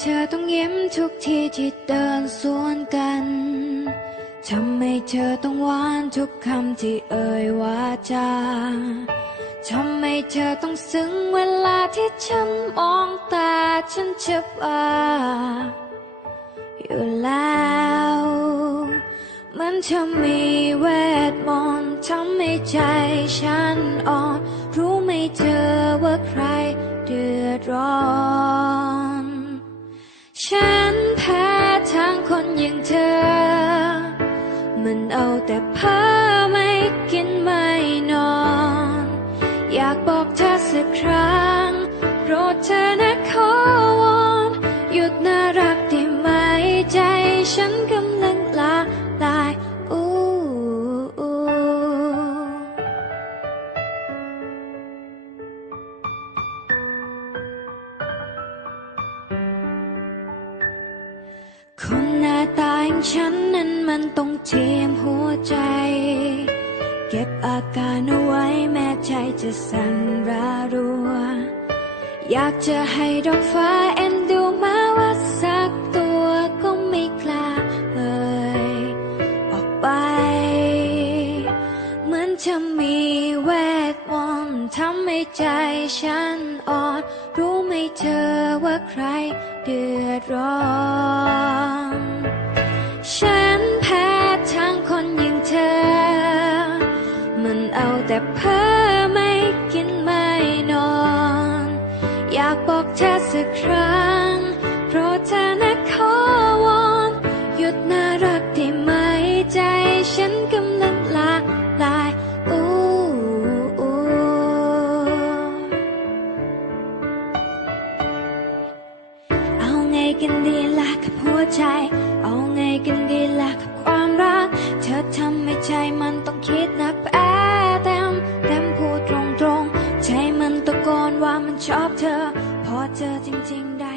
เธอต้องยิ้มทุกทีที่เดินสวนกัน ทำให้เธอต้องหวานทุกคำที่เอ่ยวาจา ทำให้เธอต้องซึ้งเวลาที่ฉันมองตาฉันจะว่าอยู่แล้วเหมันจะมีเวทมนต์ทำให้ใจฉันอ่อนรู้ไหมเธอว่าใครเดือดร้อน คนอย่างเธอ มันเอาแต่เพ้อไม่กินไม่นอน อยากบอกเธอสักครั้งโปรดเธอนะขอวอนหยุดน่ารักได้ไหมใจฉันกำลังละลายอู้อู้คน ฉันนั้นมันต้องเทียมหัวใจ เก็บอาการเอาไว้แม้ใจจะสั่นระรัว อยากจะให้ดอกฟ้าเอ็นดูมาว่าสักตัวก็ไม่กล้าเอ่ยออกไป เหมือนจะมีเวทมนต์ทำให้ใจฉันอ่อน รู้ไหมเธอว่าใครเดือดร้อน แต่เพ้อไม่กินไม่นอน อยากบอกเธอสักครั้งโปรดเธอนะขอวอนหยุดน่ารักได้ไหมใจฉันกำลังละลายอู้อู้เอาไงกันดีล่ะกับหัวใจ มันชอบเธอ พอเจอจริง ๆได้